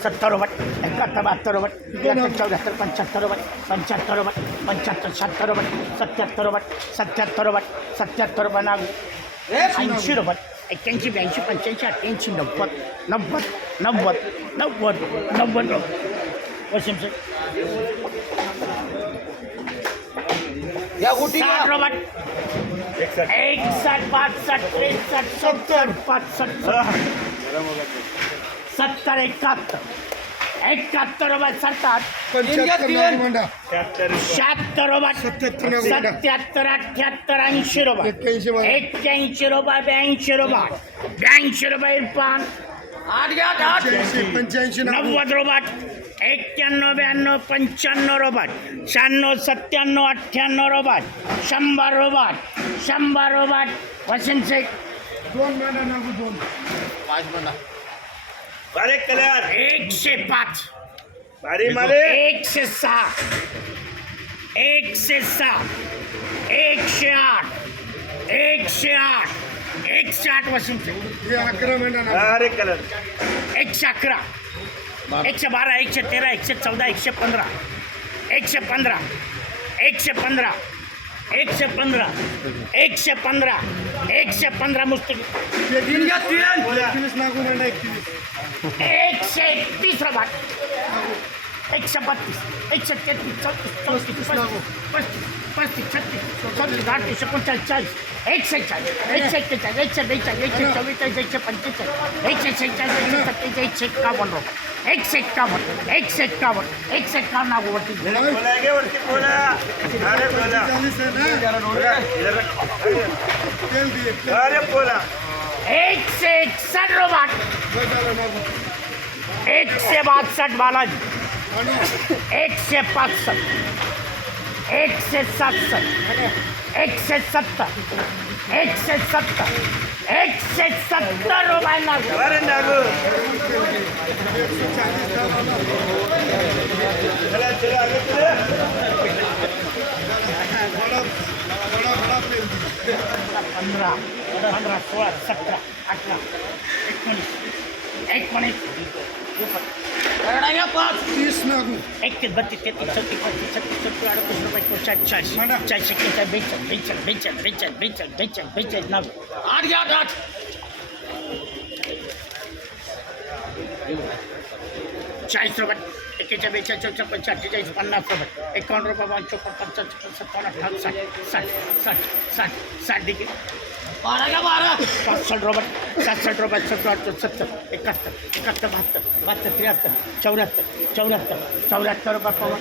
सत्तर रोबट एकाहत्तर बहात्तर रोबट त्र्याहत्तर चौऱ्याहत्तर पंच्याहत्तर रोबट पंच्याहत्तर रोबट पंच्याहत्तर शहात्तर रोबट सत्याहत्तर रोबट सत्याहत्तर रोबट सत्याहत्तर नागू ऐंशी रोबट एक्क्याऐंशी ब्याऐंशी नव्वद नव्वद नव्वद नव्वद नव्वद या गोटी साठ रोबट सत्तर सत्तर। एकाहत्तर एकाहत्तर शहात्तर रोबट सत्याहत्तर ऐंशी रुपये एक्क्याऐंशी मांडा ब्याऐंशी इरफान। आठ घ्या आठ पंच्याऐंशी पंच्याऐंशी नागू नव्वद रुपये एक्क्याण्णव ब्याण्णव पंच्याण्णव रुपये शहाण्णव सत्त्याण्णव अठ्ठ्याण्णव रुपये शंभर रुपये शंभर रुपये वसंत शेख. दोन मांडा नागू दोन. पाच म्हणा बारीक कल्याण एकशे पाच. बारी मारे एकशे सहा. एकशे सहा. एकशे आठ. एकशे आठ. एकशे आठ वसंत शेख हे अकरा मांडा नागू बारीक कल्याण एकशे अकरा. एकशे बारा एकशे तेरा एकशे चौदा एकशे पंधरा. एकशे पंधरा. एकशे पंधरा. एकशे पंधरा. एकशे पंधरा. एकशे पंधरा मुस्तकी तीन घ्या तीन एकवीस नागू मांडा एकवीस एकशे एकतीस रबाट सौ बत्तीस एकशे तेहतीस चौतीस चौतीस पस्तीस पस्तीस पस्तीस छत्तीस अडतीस एकोणचाळीस चाळीस एकशे चाळीस एकशे एक्केचाळीस एकशे बेचाळीस एकशे चव्वेचाळीस एकशे पंचेचाळीस एकशे शेहेचाळीस एकशे सत्तेचाळीस एकशे एक्कावन्न रुपये एकशे एक्कावन्न एकशे एक्कावन्न एकशे एक्कावन्न नागोवरती बोला गे वरती बोला अरे बोला चाळीस आहे ना बोला. तेल दे अरे बोला एकशे एकसष्ट रुपये बस झालं नागू एकशे बासष्ट बालाजी एकशे पासष्ट एकशे सातसष्ट एकशे सत्तर एकशे सत्तर एकशे सत्तर रुपयांना अरे नागू चला चला आगे चला बडा बडा बडा तेल दे पंधरा पंधरा सोळा सतरा अठरा एकोणीस एकोणीस पाच एकतीस बत्तीस तेहतीस चौतीस पस्तीस छत्तीस सत्तर अडतीस रुपये एकोणचाळीस चाळीस म्हणा. चाळीस एक्केचाळीस बेचाळीस बेचाळीस बेचाळीस बेचाळीस बेचाळीस बेचाळीस बेचाळीस नव्वद आठ घ्या आठ चाळीस रुपये एकेचाळीस बेचाळीस चौसष्ट पंचाळीस अठ्ठेचाळीस पन्नास रुपये एकावन्न रुपये बावन्न चौपन्न पंचावन्न छप्पन्न सत्तावन्न अठ्ठावन्न साठ साठ साठ साठ साठ देखील बारा घ्या बारा सातसष्ट रुपये सातसष्ट रुपये सत्तर अठ्ठ्याहत्तर सत्तर एकाहत्तर एकाहत्तर बहात्तर बहात्तर त्र्याहत्तर चौऱ्याहत्तर चौऱ्याहत्तर चौऱ्याहत्तर रुपये पवन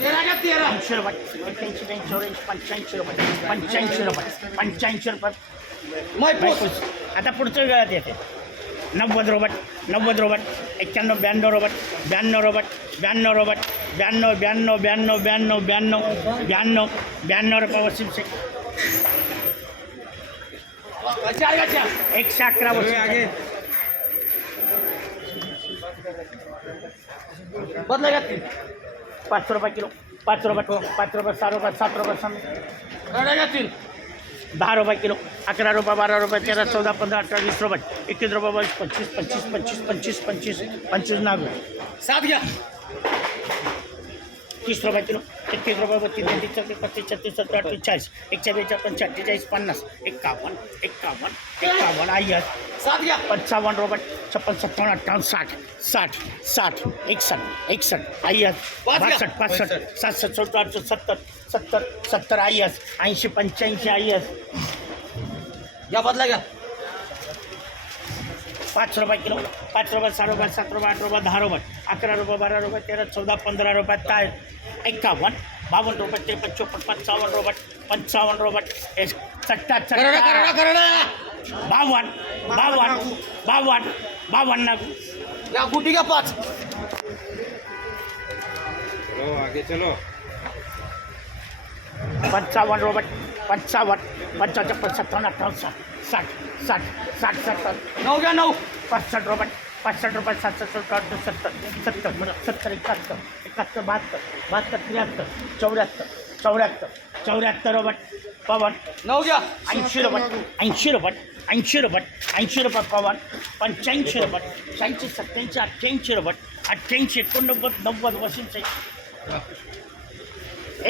तेरा घ्या तेरा? ऐंशी रुपये एक्क्याऐंशी ब्याऐंशी चौऱ्याऐंशी पंच्याऐंशी रुपये पंच्याऐंशी रुपये पंच्याऐंशी रुपये. मैपूस आता पुढचं वेळात येते. नव्वद रोबट नव्वद रोबट एक्क्याण्णव ब्याण्णव रोबट ब्याण्णव रोबट ब्याण्णव रोबट ब्याण्णव ब्याण्णव ब्याण्णव ब्याण्णव ब्याण्णव ब्याण्णव ब्याण्णव रुपये वसीम शेख घ्या चार एकशे अकरा वर्ष बदला पाच रुपये किलो पाच रुपये पाच रुपये सहा रुपये सात रुपये दहा रुपये। किलो अकरा रुपये बारा रुपये तेरा चौदा पंधरा अठरा वीस रुपये एकवीस रुपये बावीस पंचवीस पंचवीस पंचवीस पंचवीस पंचवीस पंचवीस नागू। सात घ्या तीस रुपये किलो एकतीस रुपये बत्तीस तेहतीस चौतीस पस्तीस छत्तीस सत्तर अठ्ठीस चाळीस एकशे बेचाळीस पंचे अठ्ठेचाळीस पन्नास एक्कावन्न एक्कावन्न एक्कावन्न आई सात घ्या. पंचावन्न रुपये छप्पन सत्तावन्न अठ्ठावन्न साठ साठ साठ एकसष्ट एकसष्ट आई पाच घ्या. बासष्ट पासष्ट सातसष्ट चौदा अडुसष्ट सत्तर सत्तर सत्तर आई ऐंशी पंच्याऐंशी आई या बदला घ्या. पाच रुपये किलो पाच रुपये सहा रुपये सात रुपये आठ रुपये दहा रुपये अकरा रुपये बारा रुपये तेरा चौदा पंधरा रुपये काय एक्कावन्न बावन्न रुपये त्रेपन्न चोपन्न पंचावन्न रुपये पंचावन्न रुपये करडा करडा सट्टा करडा बावन्न बावन्न बावन्न बावन्न या गुटी घ्या पाच। पंचावन्न रुपये पंचावन्न पंचावन्न सत्तावन्न अठ्ठावन्न साठ साठ साठ सत्तर. नऊ घ्या नऊ. पासष्ट रुपये पासष्ट रुपये सहासष्ट सत्तर सत्तर सत्तर सत्तर एकाहत्तर एकाहत्तर बहात्तर बहात्तर त्र्याहत्तर चौऱ्याहत्तर चौऱ्याहत्तर चौऱ्याहत्तर रुपये. पवन. नऊ घ्या. ऐंशी रुपये ऐंशी रुपये ऐंशी रुपये ऐंशी रुपये पवन पंच्याऐंशी रुपये शहाऐंशी सत्याऐंशी अठ्ठ्याऐंशी रुपये अठ्ठ्याऐंशी एकोणनव्वद नव्वद वशींचे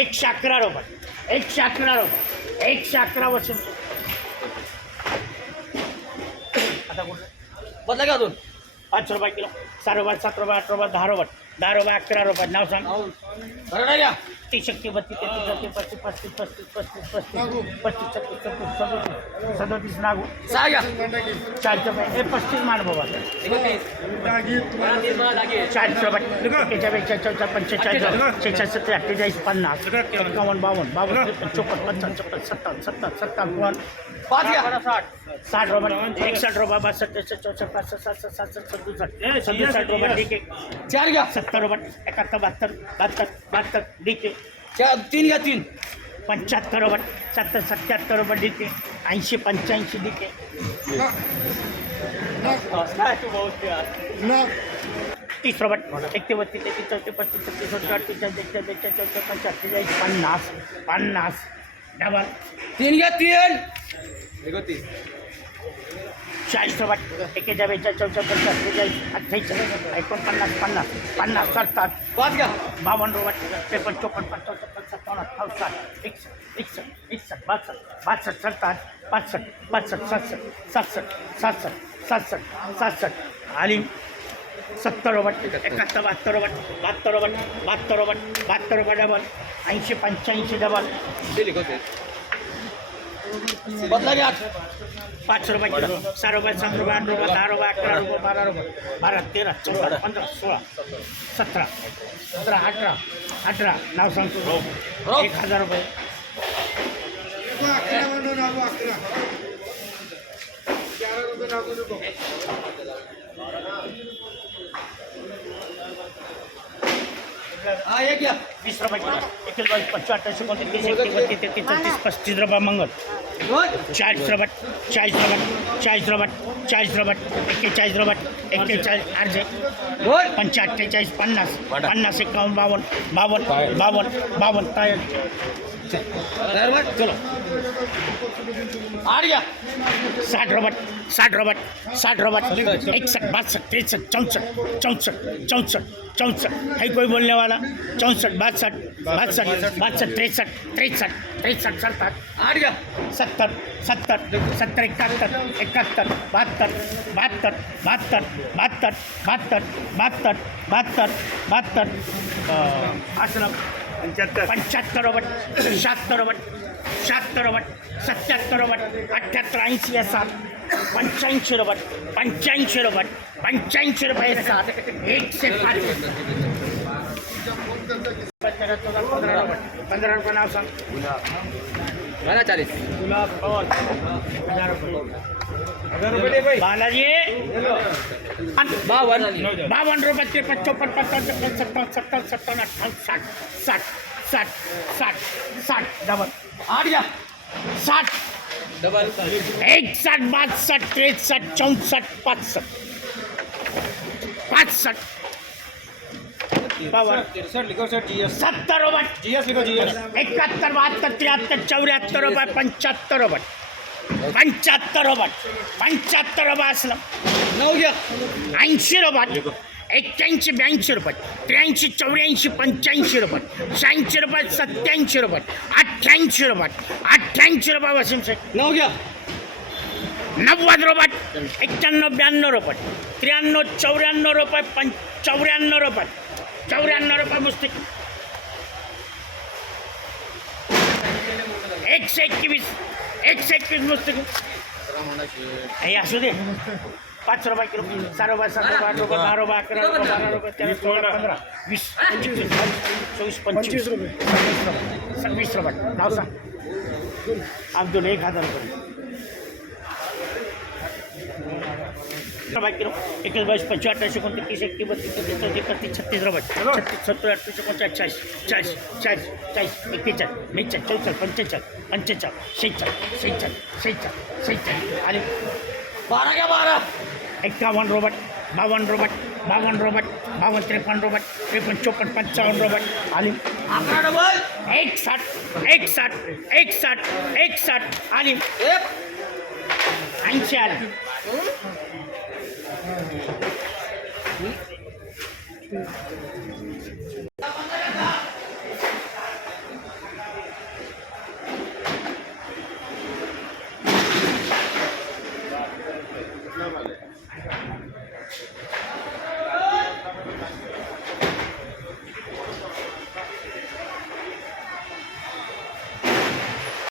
एकशे अकरा रुपये एकशे अकरा रुपये एकशे अकरा वशींचे आता बदला घ्या अजून पाच रुपये किलो सहा रुपये सात रुपये आठ रुपये दहा रुपये दहा रुपये अकरा रुपये नाव सांग बरं घ्या ती शक्ती बत्तीस तेहतीस चौतीस पस्तीस पस्तीस पस्तीस पस्तीस पस्तीस पस्तीस छत्तीस छत्तीस सदोतीस सदोतीस नागू चारशे रुपये पस्तीस मान बाबा चारशे रुपये एकेचाळीस चौचा पंचेचाळीस शेहेचाळीस सत्तर अठ्ठेचाळीस पन्नास एकावन्न बावन्न बावन्न त्रेपन्न चोपन्न पंचावन्न छप्पन्न सत्तावन्न सत्तर सत्तावन्न पाच घ्या साठ रोबर एकसठ रोबर बासठ तिरसठ चौसठ पासठ सातसठ सातसठ सदुसठ सदुसठ रोबर डी के चार घ्या सत्तर रोबर एकाहत्तर बहात्तर बहात्तर बहात्तर डी के चार तीन घ्या तीन पंच्याहत्तर रोबर सत्तर सत्याहत्तर रोबर डी के ऐंशी पंच्याऐंशी डी के तीस रोबट एकतीवत्ती तेहतीस चौथे पस्तीस छत्तीस अठ्ठावीस चाळीस एकशे चौथे पंचाळीस पन्नास पन्नास डबल तीन घ्या तीन एकोतीस चाळीस बेचाळीस चौच्या पंचाळीस अठ्ठेचाळीस अठ्ठेचाळीस एकोणपन्नास पन्नास पन्नास घ्या. बावन्न रुपये त्रेपन्न चोपन्न पंचावन्न सत्तावन्न अठ्ठावन्न साठ एकसष्ट एकसष्ट एकसष्ट बासष्ट बासष्ट सत्तर पासष्ट पासष्ट सहासष्ट सातसष्ट सातसष्ट सातसष्ट सातसष्ट आणि सत्तर रुपये एकाहत्तर बहात्तर रुपये बहात्तर रुपये बहात्तर रुपये बहात्तर रुपये डबल ऐंशी पंच्याऐंशी डबल. बदला घ्या. पाच रुपये किलो। सहा रुपये सात रुपये आठ रुपये दहा रुपये अकरा रुपये बारा रुपये बारा तेरा चौदा पंधरा सोळा सतरा सतरा अठरा अठरा नाव सांगतो एक हजार रुपये रुपये। वीस रुपये किलो. एकवीस बावीस पंचवीस अठ्ठावीस एकोणतीस एकतीस तेहतीस चौतीस पस्तीस रुपये मंगल. चाळीस रुपये चाळीस रुपये चाळीस रुपये चाळीस रुपये एक्केचाळीस रुपये एक्केचाळीस अर्धे पंच अठ्ठेचाळीस पन्नास पन्नास एकावन्न बावन्न बावन्न बावन्न बावन्न टायर चलो. साठ रुपये साठ रुपये साठ रुपये एकसठ बासठ, तिरसठ, चौंसठ चौंसठ चौंसठ चौंसठ। है कोई बोलने वाला? चौंसठ, बासठ बासठ बासठ, तिरसठ तिरसठ तिरसठ आठ घ्या सत्तर सत्तर सत्तर, इकहत्तर इकहत्तर, बहत्तर बहत्तर बहत्तर बहत्तर बहत्तर बहत्तर बहत्तर बहत्तर। असं पंचहत्तर। पंचहत्तर ओवर, सत्तर ओवर सत्तर ओवर सत्तर ओवर, अठहत्तर ऐसी या सात। पंचाऐंशी ओवर पंचाऐंशी ओवर पंचाऐंशी रुपये सात। एक से पंद्रह पंद्रह रुपये नाव सांग मला चालीस बालाजी. बावन. बावन रुपये पचपन पचपन सत्तावन सत्तावन सत्तावन अठ्ठावन साठ साठ साठ साठ साठ डबल. आठ घ्या. साठ. डबल. एक साठ बासष्ट त्रेसष्ट चौसष्ट पाचसष्ट पाचसष्ट सत्तर ओवर। जी एस लिखो इकहत्तर बहत्तर तिहत्तर चौहत्तर ओवर पंचहत्तर ओवर। पंचहत्तर ओवर। पंचहत्तर ओवर असलम। ऐंशी ओवर। एक्क्याऐंशी ब्याऐंशी रुपये त्र्याऐंशी चौऱ्याऐंशी पंच्याऐंशी रुपये शहाऐंशी रुपये सत्याऐंशी रुपये अठ्ठ्याऐंशी रुपये अठ्ठ्याऐंशी रुपये वसून सेट नऊ घ्या नव्वद रुपये एक्क्याण्णव ब्याण्णव रुपये त्र्याण्णव चौऱ्याण्णव रुपये पंच चौऱ्याण्णव रुपये चौऱ्याण्णव रुपये मुस्तिक. एकशे एकवीस एकशे एकवीस मुस्तिक. हे असू दे. पाच रुपये किलो सहा रुपये सात रुपये आठ रुपये दहा रुपये अकरा रुपये बारा रुपये तेरा चौदा पंधरा वीस पंचवीस चोवीस पंचवीस. रुपये. रुपये. सव्वीस रुपये. नाव सांग. अब्दुल एक हजार रुपये. बाईस पच्चीस अट्ठाईस उनतीस बत्तीस छत्तीस रबत छत्तीस सत्तर अड़तीस चालीस चालीस चालीस चालीस इक्कीस चाल नीचे चौचल पंचचाल पंचचाल सैचाल सैचाल सैचाल सैचाल बारह क्या बारह। इक्यावन रोबट बावन रोबट बावन रोबट बावन त्रेपन रोबट त्रेपन चौपन पंचावन रोबट आलिम एक साठ एक साठ एक साठ एक। साठ आलिम ऐसी आलिम हम्म। 嗯，嗯。